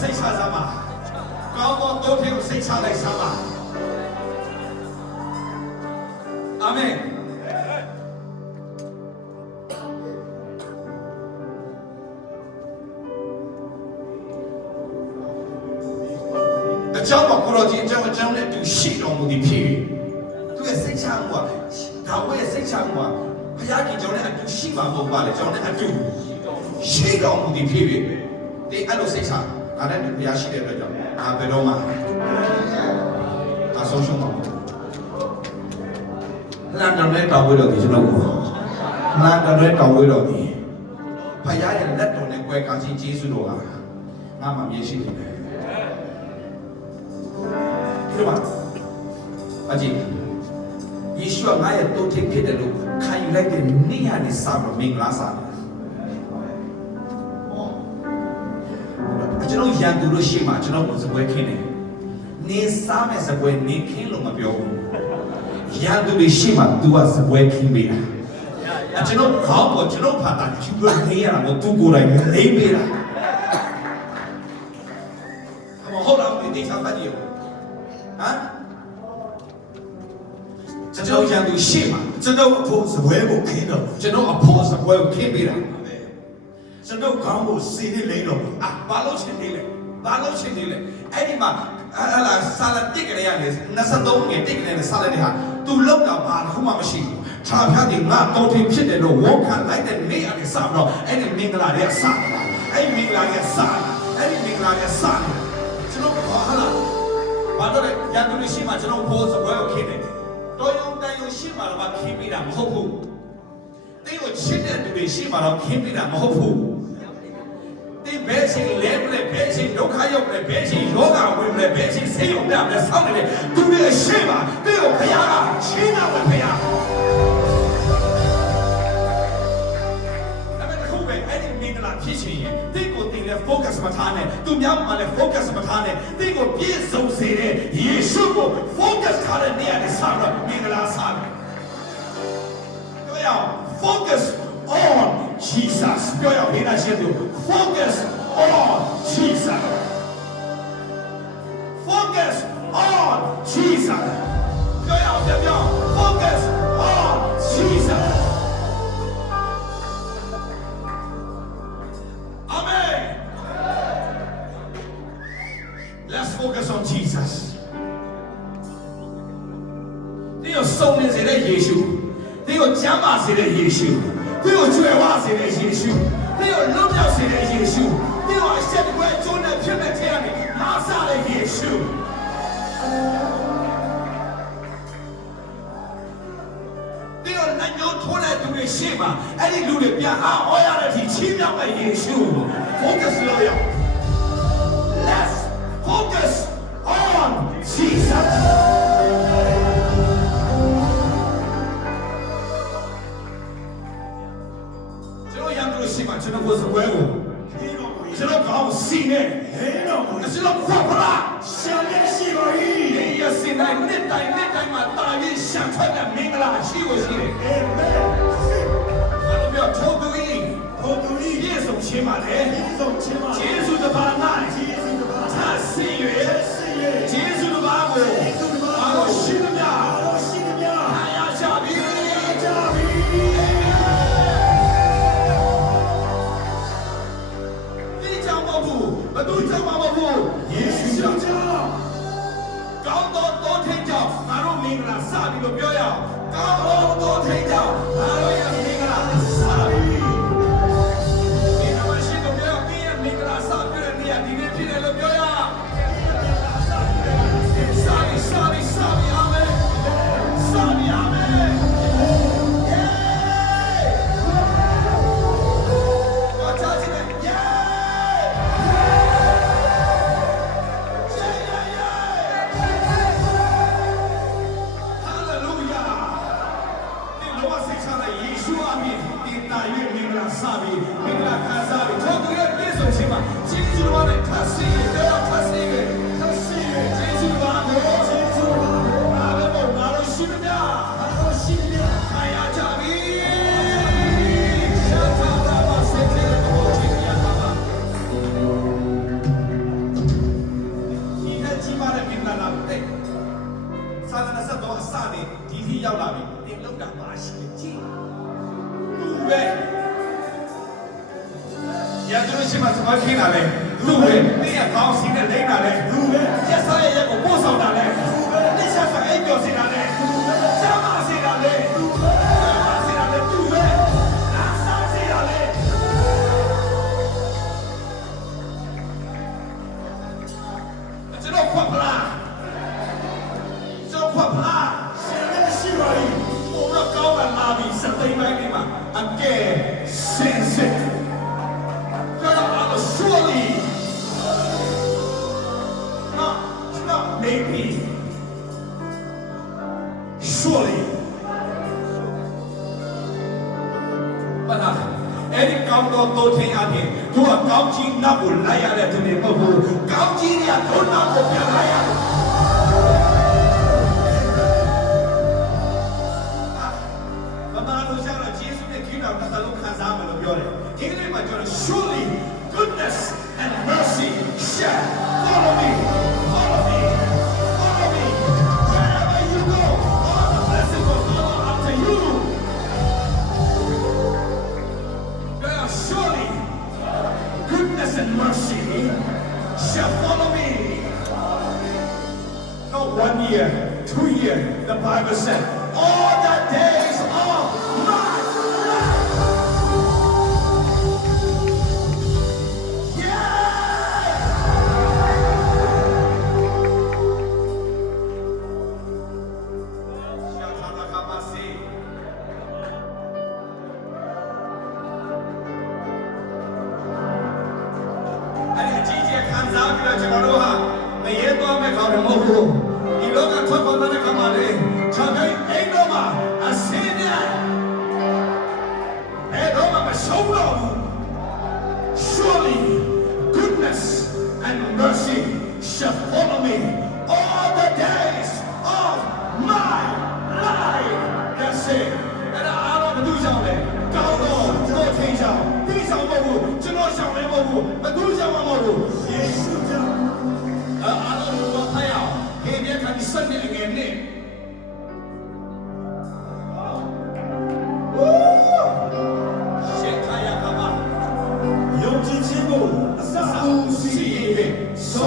စိတ်ချစမ်းပါကောင်းသောတိုးထင်းကိုစိတ်ချလိုက်စမ်းပါအာမင်အကြောင်းကိုရောကြီးအကြောင်းနဲ့သူရှိတော်မူသည်ဖြစ်သူရဲ့စိတ်ချမှုကဒါဝိရဲ့စိတ်ချမှုကဘုရားကြီးကြောင့်လည်းအတူရှိမှာမဟုတ်ပါလေကြောင့်လည်းအတူရှိတော်မူသည်ဖြစ်ဒီအဲ့လိုစိတ်ချဒါနဲ့ဘုရားရှိတဲ့အတွက်ကြောင့်ဘယ်တော့မှဒါဆုံးရှုံးမှာမဟုတ်လမ်းတော်နဲ့တောင်းဝဲတော်ဒီကျွန်တော်ကလမ်းတော်နဲ့တောင်းဝဲတော်ဒီဘုရားရဲ့လက်တော်နဲ့ကွဲကားခြင်းကျေးဇူးတော်ကငါမှမြင်ရှိနေတယ်ဒီမှာအကြည့်ယေရှုကငါရဲ့တိုးထိပ်ဖြစ်တယ်လို့ခံယူလိုက်တဲ့နေ့ရက်နေ့စပြီးမင်္ဂလာစားတယ်ကျွန်တော်ရန်သူလို့ရှိမှကျွန်တော်ကိုစပွဲခင်းတယ်နေစားမဲ့စပွဲနေခင်းလို့မပြောဘူးရန်သူတွေရှိမှ तू ကစပွဲခင်းပေးတာကျွန်တော်ခေါင်းပေါ်ကျွန်တော်ဖာတာကျူလို့နေရတာကို तू ကိုယ်တိုင်လိမ့်ပေးတာဟုတ်လားဒီစားပတ်ကြီးဟမ်ကျွန်တော်ရန်သူရှိမှကျွန်တော်အဖို့စပွဲကိုခင်းတော့ကျွန်တော်အဖို့စပွဲကိုခင်းပေးတာကျွန်တော်ခေါင်းကိုစီနေလိမ့်တော့ဘာလို့ရှင်းနေလဲဘာလို့ရှင်းနေလဲအဲ့ဒီမှာဟာလာဆာလတ်တစ်ကလေးရတယ်23ငယ်တစ်ကလေးနဲ့ဆာလတ်တွေဟာသူလောက်တာဘာမှမရှိဘူးခြားဖြတ်ဒီငါတော်တင်ဖြစ်တယ်လို့ဝန်ခံလိုက်တဲ့နေ့အရစတော့အဲ့ဒီမင်္ဂလာတွေကစတာအဲ့ဒီမင်္ဂလာတွေကစတာအဲ့ဒီမင်္ဂလာတွေကစတာကျွန်တော်ဟာလာဘာလို့လဲရန်သူရှိမှကျွန်တော်ဘောစပွဲကိုခင်းတယ်တော်ရုံတန်ရုံရှိမှတော့ခင်းပေးတာမဟုတ်ဘူးတင်းကိုချစ်တဲ့သူတွေရှိမှတော့ခင်းပေးတာမဟုတ်ဘူးဒီဘယ်ချိန်လဲဘယ်ချိန်ဒုက္ခရောက်လဲဘယ်ချိန်ယောဂဝင်လဲဘယ်ချိန်ဆေးရုံတက်လဲဆောင်းနေတယ်သူတွေရှိပါတဲ့ကိုဘုရားကချင်းတာပဲဘုရားဒါပေမဲ့ခုပဲအဲ့ဒီမင်္ဂလာဖြစ်ခြင်းရင်ဒီကိုတင်လဲ focus မထားနဲ့သူများမှလည်း focus မထားနဲ့ဒီကိုပြည့်စုံစေတဲ့ယေရှုကို focus ထားတဲ့နေရာနဲ့စားတော့မင်္ဂလာစားတယ်တို့ရအောင် focus on Jesus ပြောရအောင်ဒါရှိတယ် focus on Jesus focus on Jesus ပြောရအောင်ပြော focus on Jesus Amen Let's focus on Jesus ဒီကိုစုံနေစေတဲ့ယေရှုဒီကိုကျမ်းပါစေတဲ့ယေရှုဒီကိုကျွယ်ဝစေတဲ့ယေရှုဒီကိုလွတ်မြောက်စေတဲ့ယေရှုဒီကိုအဆက်ကွဲကျိုးနဲ့ဖြစ်မဲ့ထဲကနေလာစားတဲ့ယေရှုဒီကိုလက်ညှိုးထိုးတဲ့သူတွေရှိမှအဲ့ဒီလူတွေပြန်အားဟောရတဲ့အထိချီးမြှောက်တဲ့ယေရှု Focus လို့ရ Let's focus on Jesusကျွန်တော်ကိုစပွဲကိုကျွန်တော်ကောင်းစီနေဟဲ့တော့ကျွန်တော်ခွာပလာရှမ်းနေရှိပါ၏ရစီနိုင်နေ့တိုင်းမှာတာရင်ရှမ်းထွက်တဲ့မင်္ဂလာရှိကိုရှိတယ်အာမင်ဘာလို့ပြောထိုးတူကြီးယေရှုချင်းပါလေယေရှုတပါးနိုင်သာစီရွေယေရှုတပါးကိုအားလို့ရှိသမျှအားရကြပြီဘသူကြောင့်မဟုတ်ဘူးယေရှုကြောင့်ကောင်းသောတောထိန်ကြောင့်ငါတို့မင်္ဂလာစပြီလို့ပြောရအောင်ကောင်းသောတောထိန်ကြောင့်ငါတို့ရဲ့မင်္ဂလာစပြီဒီနမရှိတော့ပြောပြီးရမင်္ဂလာစပြီတဲ့နေရာဒီနေ့ဖြစ်တယ်လို့ပြောရအောင်စပြီအာမင်အာမင်ယေ ရာဇဝတ်ရှိမှစမခင်းတာလဲလူပဲတင်းရကောင်းစီနဲ့လိမ့်တာလဲလူပဲရက်စားရဲ့ကိုပို့ဆောင်တာလဲလူပဲလက်ဆက်ဆက်အိပ်ပျော်စီတာလဲလူပဲစမ်းမစီတာလဲလူပဲစမ်းမစီတာလဲလူပဲနာစားစီတာလဲကျွန်တော်ခွက်ပလားကျွန်တော်ခွက်ပလားရှင်လည်းရှိပါလိမ့်ဘုံတော့ကောင်းမှလာပြီစသိမ်းပိုင်းဒီမှာအကဲစင်စစ်Surely, not maybe. Surely. But any count of those things again, to a counting number, liar to me, counting a don't know of your liar. Surely. Goodness and mercy shall follow me, follow me, follow me. Wherever you go, all the blessings will follow after you. Surely, goodness and mercy shall follow me. Not 1 year, 2 years, the Bible said, all the days of my Surely, goodness and mercy shall follow me all the days of my life. That's it. And I don't do something. Go on, go change out. Do something more. Do not something more. But do something more. Yes, I don't know what I am. Hey, there can be something again. So